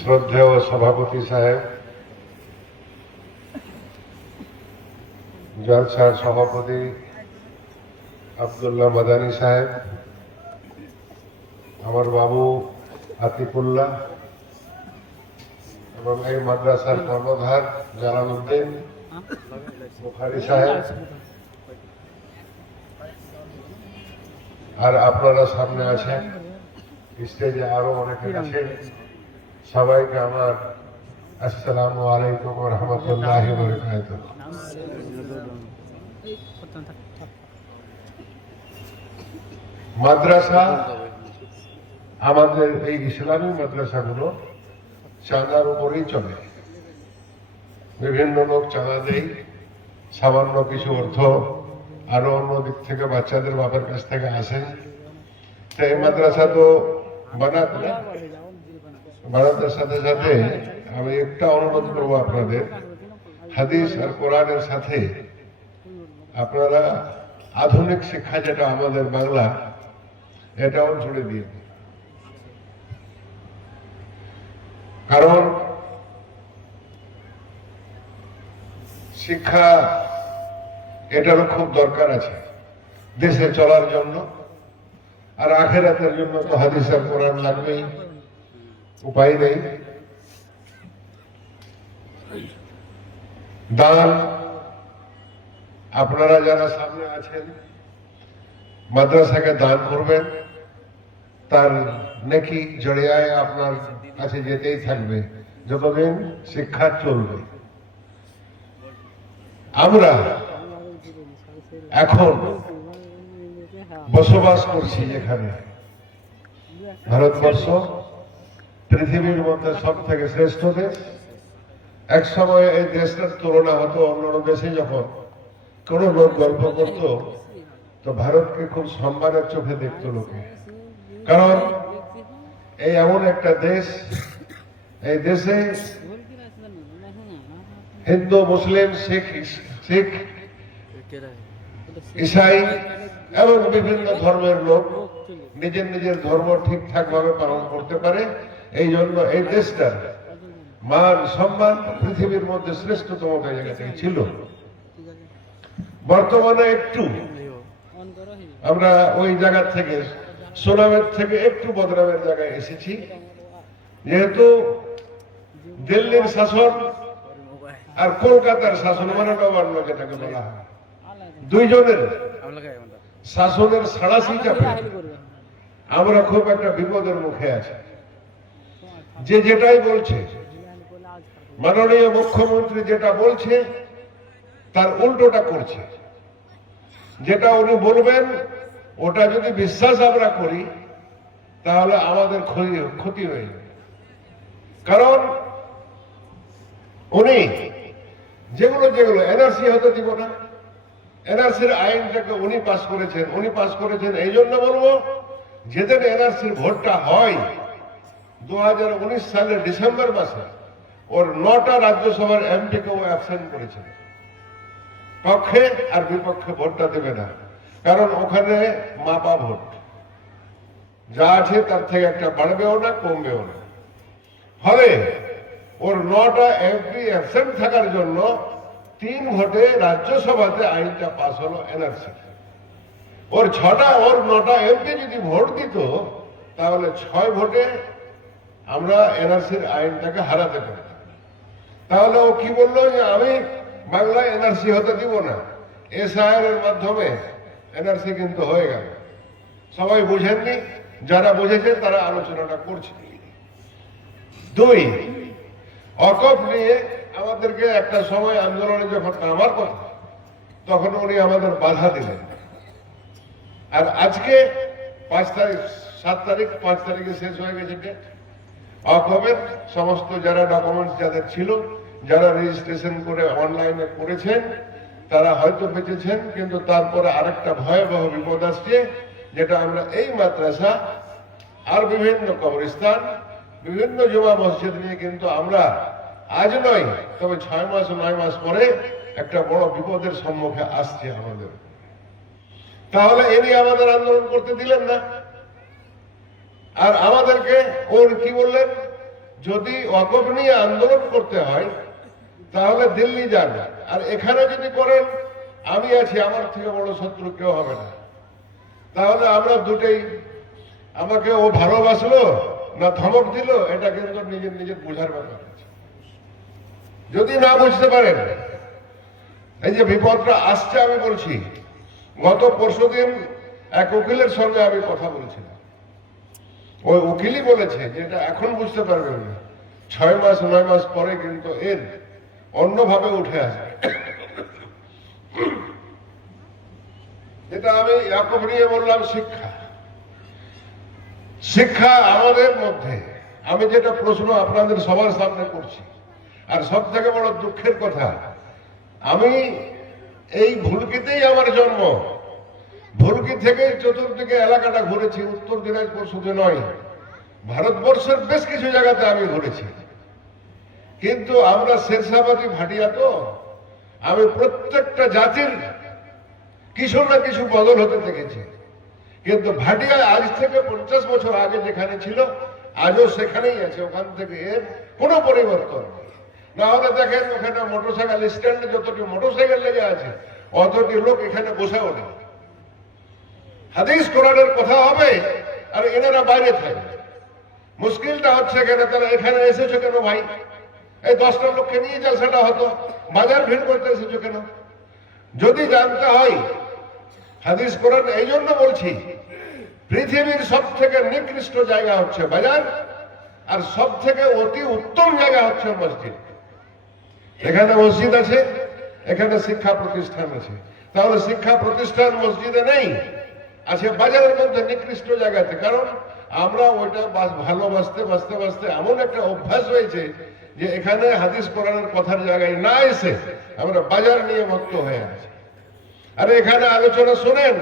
শ্রদ্ধেয় সভাপতি সাহেব, জলসার সভাপতি আব্দুল্লাহ মাদানী সাহেব, আমার বাবু আতিকুল্লাহ এবং এই মাদ্রাসার কর্ণধার জালালউদ্দিন বুখারী সাহেব, আর আপনারা সামনে আছেন, স্টেজে আরো অনেকে আছেন, সবাইকে আমার আসসালামু আলাইকুম ওয়া রাহমাতুল্লাহি ওয়া বারাকাতুহু। মাদ্রাসা, আমাদের এই ইসলামী মাদ্রাসাগুলো চাঁদার উপরেই চলে। বিভিন্ন লোক চাঁদা দেয়, সামান্য কিছু অর্থ আরো অন্য দিক থেকে বাচ্চাদের বাবার কাছ থেকে আসে। তো এই মাদ্রাসা তো বানানোর সাথে সাথে আমি একটা অনুরোধ করবো আপনাদের, হাদিস আর কোরআনের সাথে আপনারা আধুনিক শিক্ষা যেটা আমাদের বাংলা, এটাও জুড়ে দিয়ে, কারণ শিক্ষা এটারও খুব দরকার আছে দেশে চলার জন্য, আর আখিরাতের জন্য তো হাদিস আর কোরআন লাগবেই, উপায় নেই। দান, আপনারা যারা সামনে আছেন মাদ্রাসাকে দান করবেন, তার নেকি জড়িয়ায় আপনার কাছে যেতেই থাকবে যতদিন শিক্ষা চলবে। আমরা এখন বসবাস করছি যেখানে, ভারতবর্ষ পৃথিবীর মধ্যে সব থেকে শ্রেষ্ঠ দেশ। এক সময় এই দেশটার তুলনা হতো অন্য দেশে, যখন কোন লোক গল্প করত তো ভারতকে খুব সম্মানের চোখে দেখত লোকে, কারণ এই এমন একটা দেশ, এই দেশে হিন্দু, মুসলিম, শিখ, ঈসাই এবং বিভিন্ন ধর্মের লোক নিজের নিজের ধর্ম ঠিকঠাক ভাবে পালন করতে পারে। এই জন্য এই দেশটার মান সম্মান পৃথিবীর মধ্যে শ্রেষ্ঠতম জায়গা থেকে ছিল। বর্তমানে একটু আমরা ওই জায়গা থেকে, সুনামের থেকে একটু বদনামের জায়গায় এসেছি, যেহেতু দিল্লির শাসন আর কলকাতার শাসন, মানে নবান্ন যেটাকে বলা হয়, দুইজনের শাসনের সাড়াশি চাপে আমরা খুব একটা বিপদের মুখে আছি। যে যেটাই বলছে, মাননীয় মুখ্যমন্ত্রী যেটা বলছে তার উল্টোটা করছে। যেটা উনি বলবেন ওটা যদি বিশ্বাস আমরা করি তাহলে আমাদের ক্ষতি হয়ে যাবে। কারণ উনি যেগুলো এনআরসি হতে দিব না, এনআরসির আইনটাকে উনি পাস করেছেন। এই জন্য বলবো, যেদিন এনআরসির ভোটটা হয় 2019 সালের ডিসেম্বর মাসে, ওর 9টা রাজ্যসভার এমপিকে ও অ্যাবসেন্ট করেছেন। পক্ষে আর বিপক্ষে ভোটটা দেবে না, কারণ ওখানে মাপা ভোট যা আছে তার থেকে একটা বাড়বেও না কমবেও না। ফলে ওর 9টা এমপি অ্যাবসেন্ট থাকার জন্য 3 ভোটে রাজ্যসভাতে আইনটা পাস হলো এনআরসি। ওর 9টা এমপি যদি ভোট দিত তাহলে 6 ভোটে আমরা এনআরসির আইনটাকে হারাতে পারতাম। তাহলে ও কি বললো, যে আমি বাংলায় এনআরসি হতে দিব না, এসআইআর এর মাধ্যমে এনআরসি কিন্তু হয়ে গেল। সবাই বুঝেননি, যারা বুঝেছে তারা আলোচনাটা করছে। 2, ওয়াকফ নিয়ে আমাদেরকে একটা সময় আন্দোলনে যখন নামার কথা, তখন উনি আমাদের বাধা দিলেন। আর আজকে 5 তারিখে শেষ হয়ে গেছে ডেট। ওয়াকফের সমস্ত যারা ডকুমেন্টস যাদের ছিল, যারা রেজিস্ট্রেশন করে অনলাইনে করেছেন, তারা হয়তো বেঁচেছেন, কিন্তু তারপরে আরেকটা ভয়াবহ বিপদ আসছে, যেটা আমরা এই মাদ্রাসা আর বিভিন্ন কবরস্থান, বিভিন্ন জুমা মসজিদ নিয়ে কিন্তু আমরা আজ নয়, তবে 6 মাস 9 মাস পরে একটা বড় বিপদের সম্মুখে আসছে আমাদের। তাহলে এ নিয়ে আমাদের আন্দোলন করতে দিলেন না। আর আমাদেরকে ওর কি বললেন, যদি ওয়াকফ নিয়ে আন্দোলন করতে হয় তাহলে দিল্লি যান, আর এখানে যদি করেন আমি আছি, আমার থেকে বড় শত্রু কেউ হবে না। তাহলে আমরা দুটেই, আমাকে ও ভালোবাসলো না ধমক দিল, এটা কিন্তু নিজের নিজের বোঝার ব্যাপার আছে। যদি না বুঝতে পারেন এই যে বিপদটা আসছে, আমি বলছি গত পরশুদিন এক উকিলের সঙ্গে আমি কথা বলছিলাম। ওই উকিলই বলেছে যে এটা এখন বুঝতে পারবেন না, 6 মাস 9 মাস পরে কিন্তু এর অন্যভাবে উঠে আসবে। যেটা আমি ওয়াকফ নিয়ে বললাম, শিক্ষা। শিক্ষা আমাদের মধ্যে, আমি যেটা প্রশ্ন আপনাদের সবার সামনে করছি, আর সব থেকে বড় দুঃখের কথা, আমি এই ভুলকিতেই আমার জন্ম। ভুলকি থেকে চতুর্দিকে এলাকাটা ঘুরেছি, উত্তর দিনাজপুর শুধু নয়, ভারতবর্ষের বেশ কিছু জায়গাতে আমি ঘুরেছি। কিন্তু আমরা শেরশাবাদী ভাটিয়া, তো আমি প্রত্যেকটা জাতির কিছু না কিছু বদল হতে দেখেছি। কিন্তু ভাটিয়া আজ থেকে 50 বছর আগে যেখানে ছিল আজও সেখানেই আছে, ওখান থেকে এর কোনো পরিবর্তন নেই। না হলে দেখেন ওখানে মোটরসাইকেল স্ট্যান্ডে যতটি মোটরসাইকেল লেগে আছে অতটি লোক এখানে বসেও নেই। হাদিস কোরআনের কথা হবে আর এনারা বাইরে থাকবে। মুশকিলটা হচ্ছে কেন, তারা এখানে এসেছো কেন ভাই? এই 10টা লোককে নিয়ে যাও, সেটা হতো। বাজার ভিড় করতে এসেছো কেন? যদি জানতে হয় হাদিস কোরআন, এই জন্য বলছি পৃথিবীর সব থেকে নিকৃষ্ট জায়গা হচ্ছে বাজার, আর সব থেকে অতি উত্তম জায়গা হচ্ছে মসজিদ। এখানে মসজিদ আছে, এখানে শিক্ষা প্রতিষ্ঠান আছে। তাহলে শিক্ষা প্রতিষ্ঠান মসজিদে নেই, আছে বাজারের মধ্যে নিকৃষ্ট জায়গাতে। কারণ আমরা ওইটা ভালোবাসতে বাঁচতে বাঁচতে এমন একটা অভ্যাস হয়েছে যে এখানে হাদিস কোরআনের কথার জায়গায় না এসে আমরা বাজার নিয়ে মত্ত হয়ে আছি। আর এখানে আলোচনা শোনেন,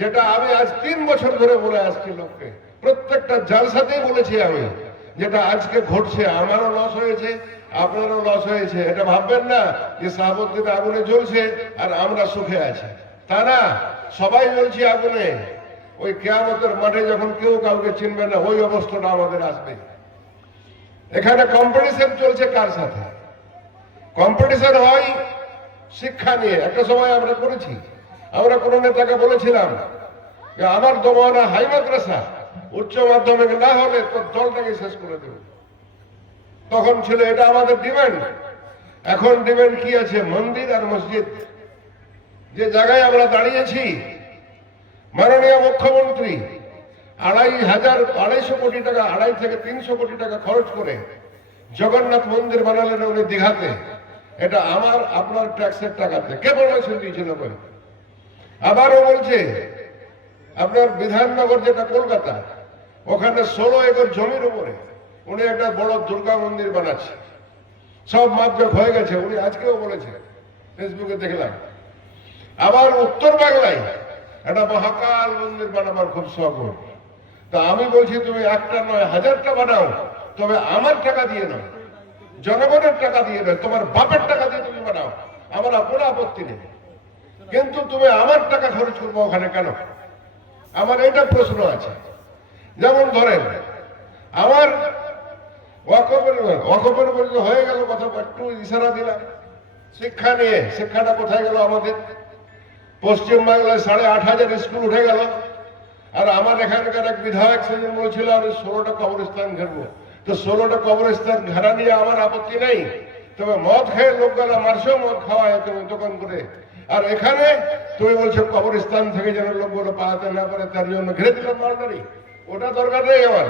যেটা আমি আজ 3 বছর ধরে বলে আসছি লোককে, প্রত্যেকটা জালসাতেই বলেছি আমি, যেটা আজকে ঘটছে আমারও লস হয়েছে, আপনারও লস হয়েছে। এটা ভাববেন না যে শাহাবুদ্দিন আগুনে জ্বলছে আর আমরা সুখে আছি, তা না। সবাই জ্বলছি আগুনে। ওই কিয়ামতের মাঠে যখন কেউ কাউকে চিনবে না, ওই অবস্থাটা আমাদের আসবে। এখানে কম্পিটিশন চলছে কার সাথে? কম্পিটিশন হয় শিক্ষা নিয়ে। একটা সময় আমরা করেছি, আমরা কোন নেতাকে বলেছিলাম যে আমার দমানা হাই মাদ্রাসা, উচ্চ মাধ্যমিক না হলে তোর দলটাকে শেষ করে দেবে। তখন ছিল এটা আমাদের ডিমান্ড। এখন ডিমান্ড কি আছে? মন্দির আর মসজিদ। যে জায়গায় আমরা দাঁড়িয়েছি, মাননীয় মুখ্যমন্ত্রী 2,500 কোটি টাকা, 2.5 থেকে 300 কোটি টাকা খরচ করে জগন্নাথ মন্দির বানালেন উনি দীঘাতে। এটা আমার আপনার ট্যাক্সের টাকাতে। কে পারমিশন দিয়েছিল? আবারও বলছে আপনার বিধাননগর, যেটা কলকাতা, ওখানে 16 একর জমির উপরে উনি একটা বড় দুর্গা মন্দির বানাচ্ছে। সব মাপজোক হয়ে গেছে, উনি আজকেও বলেছে, ফেসবুকে দেখলাম। আবার উত্তর বাংলায় একটা মহাকাল মন্দির বানাবার খুব শখ। তা আমি বলছি তুমি একটা নয় 1000টা বানাও, তবে আমার টাকা দিয়ে নয়, জনগণের টাকা দিয়ে নয়, তোমার বাপের টাকা দিয়ে তুমি বানাও, আমার কোনো আপত্তি নেই। কিন্তু তুমি আমার টাকা খরচ করবো ওখানে কেন? আমার এটা প্রশ্ন আছে। যেমন ধরেন আমার ওয়াকফের উপর হয়ে গেল কথা, একটু ইশারা দিলাম শিক্ষা নিয়ে। শিক্ষাটা কোথায় গেল আমাদের? পশ্চিম বাংলায় 8,500 স্কুল উঠে গেল। আর আমার এখানকার এক বিধায়ক সেদিন বলছিল আমি 16টা কবরস্থান ঘেরবো। তো 16টা কবরস্থান ঘেরা নিয়ে আমার আপত্তি নেই, তবে মদ খেয়ে লোকগুলা মারছেও, মদ খাওয়ায় তুমি দোকান করে। আর এখানে তুমি বলছো কবরস্থান থেকে যেন লোকগুলো পালাতে না পারে তার জন্য ঘিরে দিলাম বাউন্ডারি। ওটা দরকার নেই আমার।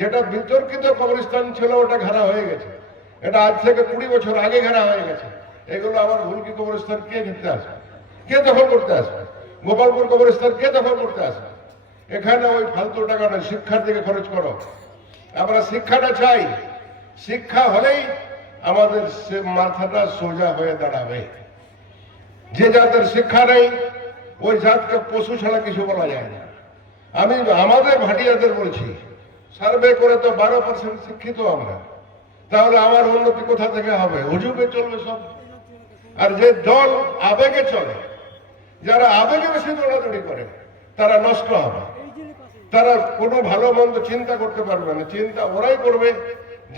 যেটা বিতর্কিত কবরস্থান ছিল ওটা ঘেরা হয়ে গেছে। এটা আজ থেকে 20 বছর আগে ঘেরা হয়ে গেছে। এগুলো আমার ভুলকি কবরস্থান কে ঘিরতে আসবে? কে দখল করতে আসবে? গোপালপুর কবরস্থান কে দখল করতে আসবে? এখানে ওই ফালতু টাকাটা শিক্ষার দিকে খরচ করো। আমরা শিক্ষাটা চাই। শিক্ষা হলেই আমাদের মাথাটা সোজা হয়ে দাঁড়াবে। যে জাতের শিক্ষা নেই ওই জাতকে পশু ছাড়া কিছু বলা যায় না। আমি আমাদের ভাটিয়াদের বলছি, সার্ভে করে তো 12% শিক্ষিত আমরা। তাহলে আমার উন্নতি কোথা থেকে হবে? হুজুগে চলবে সব। আর যে দল আবেগে চলে, যারা আবেগে বেশি দৌড়াদৌড়ি করে, তারা নষ্ট হবে। তারা কোনো ভালো মন্দ চিন্তা করতে পারবে না। চিন্তা ওরাই করবে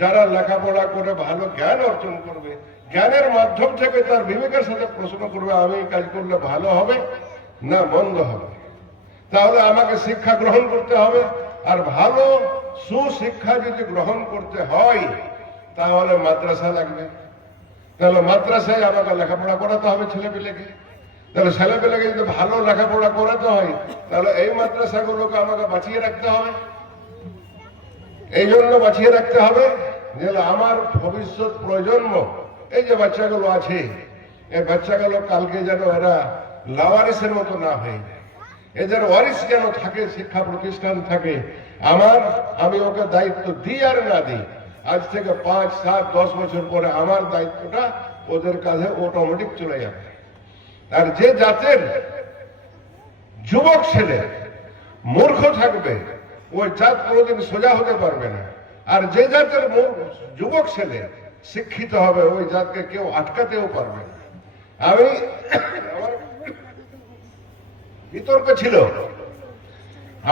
যারা লেখাপড়া করে ভালো জ্ঞান অর্জন করবে, জ্ঞানের মাধ্যম থেকে তার বিবেকের সাথে প্রশ্ন করবে আমি এই কাজ করলে ভালো হবে না মন্দ হবে। তাহলে আমাকে শিক্ষা গ্রহণ করতে হবে। আর ভালো সুশিক্ষা যদি গ্রহণ করতে হয় তাহলে মাদ্রাসা লাগবে। তাহলে মাদ্রাসায় আমাকে লেখাপড়া করাতে হবে ছেলেপিলেকে। তাহলে ছেলেপিলেকে যদি ভালো লেখাপড়া করাতে হয় তাহলে এই মাদ্রাসাগুলোকে আমাকে বাঁচিয়ে রাখতে হবে। এই জন্য বাঁচিয়ে রাখতে হবে যে আমার ভবিষ্যৎ প্রজন্ম, এই যে বাচ্চাগুলো আছে, এই বাচ্চাগুলো কালকে যেন এরা লাওয়ারিসের মতো না হয়, এদের ওয়ারিস যেন থাকে, শিক্ষা প্রতিষ্ঠান থাকে। আমি ওকে দায়িত্ব দিই আর না দিই, আজ থেকে 5, 7, 10 বছর পরে আমার দায়িত্বটা ওদের কাছে অটোমেটিক চলে যাবে। আর যে জাতের যুবক ছেলে মূর্খ থাকবে ওই জাত কোনোদিন সোজা হতে পারবে না। আর যে জাতের যুবক ছেলে শিক্ষিত হবে ওই জাতকে কেউ আটকাতেও পারবে না।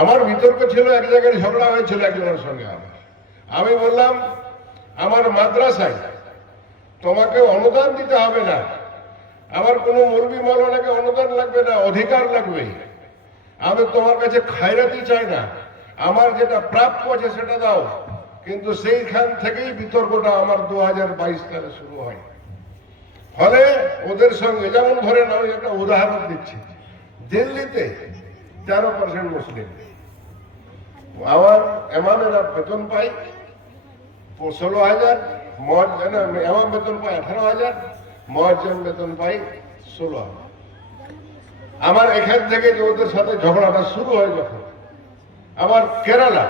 আমার বিতর্ক ছিল এক জায়গায় ঝগড়া হয়েছিল একজনের সঙ্গে। আমি বললাম আমার মাদ্রাসায় তোমাকে অনুদান দিতে হবে না, আমার কোনো মুরবি মৌলানাকে অনুদান লাগবে না, অধিকার লাগবে। আমি তোমার কাছে খায়রাতি চাই না, আমার যেটা প্রাপ্য আছে সেটা দাও। কিন্তু সেইখান থেকেই বিতর্কটা আমার 2022 সালে শুরু হয়। ফলে ওদের সঙ্গে, যেমন ধরেন আমি একটা উদাহরণ দিচ্ছি, দিল্লিতে 13% মুসলিম, আমার এমামেরা বেতন পাই 16,000, এমাম বেতন পাই 18,000, মুয়াজ্জিন বেতন পাই 16,000। আমার এখান থেকে যে ওদের সাথে ঝগড়াটা শুরু হয় যখন, আমার কেরালা,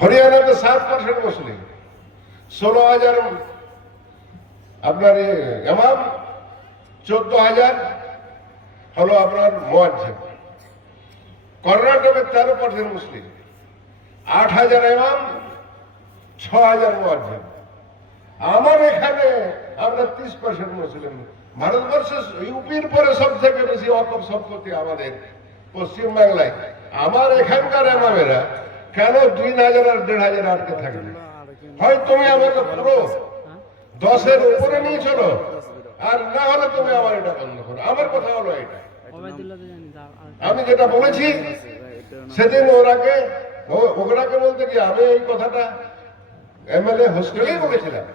হরিয়ানাতে 7% মুসলিম, 16,000 আপনার এমাম, 14,000 হলো আপনার মুয়াজ্জিন। কর্ণাটকে 13% মুসলিম, 8,000 এমাম, 6,000 মুয়াজ্জিন। আমার এখানে আমরা 30% মুসলিম। ভারতবর্ষে ইউপির পরে সব থেকে বেশি ওয়াকফ সম্পত্তি আমাদের পশ্চিমবাংলায়। আমার এখানকার এমামেরা কেন 2,000 আর 1,500 আটকে থাকবে? হয় তুমি আমাকে পুরো 10-এর উপরে নিয়ে চলো, আর না হলে তুমি আমার এটা বন্ধ করো। আমার কথা হলো এটা, আমি যেটা বলেছি সেদিন ওরাকে বলতে কি আমি এই কথাটা এমএলএ হোস্টেলেই বলেছিলাম।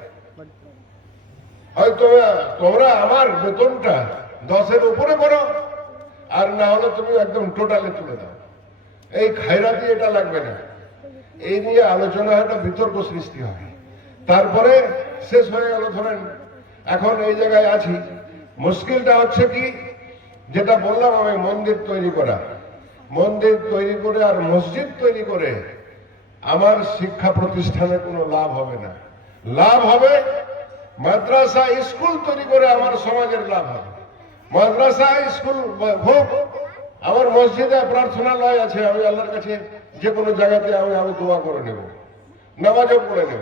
হয়তো তোমরা আমার বেতনটা 10-এর উপরে করো, আর না হলে তুমি একদম টোটালে তুলে দাও। এই খায়রাতি এটা লাগবে না। এই নিয়ে আলোচনা একটা বিতর্ক সৃষ্টি হয়, তারপরে শেষ হয়ে গেল। ধরেন এখন এই জায়গায় আছি, মুশকিলটা হচ্ছে কি, যেটা বললাম আমি, মন্দির তৈরি করে আর মসজিদ তৈরি করে আমার শিক্ষা প্রতিষ্ঠানে কোনো লাভ হবে না। লাভ হবে মাদ্রাসা স্কুল তৈরি করে আমার সমাজের লাভ হবে। মাদ্রাসা স্কুল হোক, আমার মসজিদে প্রার্থনালয় আছে, আমি আল্লাহর কাছে যে কোনো জায়গাতে আমি দোয়া করে নেব, নামাজও পড়ে নেব।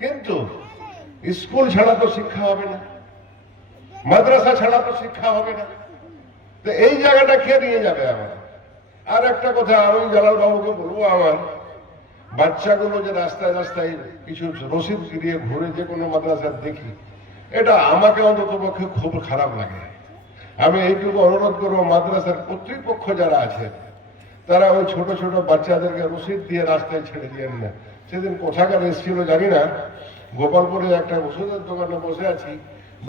কিন্তু স্কুল ছাড়া তো শিক্ষা হবে না, মাদ্রাসা ছাড়া তো শিক্ষা হবে না। তো এই জায়গাটা কে নিয়ে যাবে আমার? আর একটা কথা আমি জালাল বাবুকে বলবো, আমার বাচ্চাগুলো যে রাস্তায় রাস্তায় কিছু রসিদ দিয়ে ঘুরে যে কোনো মাদ্রাসার দেখি, এটা আমাকে অন্তত পক্ষে খুব খারাপ লাগে। আমি এইটুকু অনুরোধ করবো, মাদ্রাসার কর্তৃপক্ষ যারা আছে তারা ওই ছোট ছোট বাচ্চাদেরকে রসিদ দিয়ে রাস্তায় ছেড়ে দিয়েন না। সেদিন কোথাকার এসেছিল জানি না, গোপালপুরে একটা ওষুধের দোকানে বসে আছি,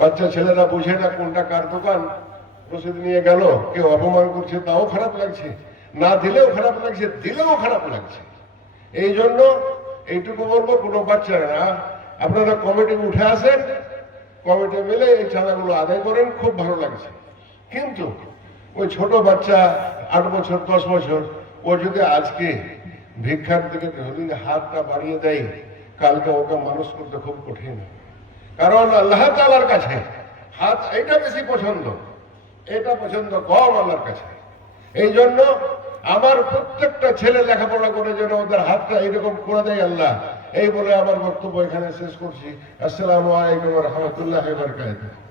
বাচ্চা ছেলেরা বুঝে না কোনটা কার দোকান, রসিদ নিয়ে গেল, কেউ অপমান করছে তাও খারাপ লাগছে, না দিলেও খারাপ লাগছে, দিলেও খারাপ লাগছে। এই জন্য এইটুকু বলবো, কোনো বাচ্চা না, আপনারা কমিটি উঠে আসেন, কমিটি মিলে এই চাঁদাগুলো আদায় করেন, খুব ভালো লাগছে। কিন্তু ওই ছোট বাচ্চা 8 বছর 10 বছর, ও যদি আজকে ভিক্ষার দিকে ধরে হাতটা বাড়িয়ে দেয়, কালকে ওকে মানুষ করতে খুব কঠিন। কারণ আল্লাহ তাআলার কাছে হাত এটা বেশি পছন্দ, এটা পছন্দ কম আল্লাহর কাছে। এই জন্য আমার প্রত্যেকটা ছেলে লেখাপড়া করে যেন ওদের হাতটা এরকম করে দেয় আল্লাহ, এই বলে আমার বক্তব্য এখানে শেষ করছি। আসসালামু আলাইকুম ওয়া রাহমাতুল্লাহি ওয়া বারাকাতুহু।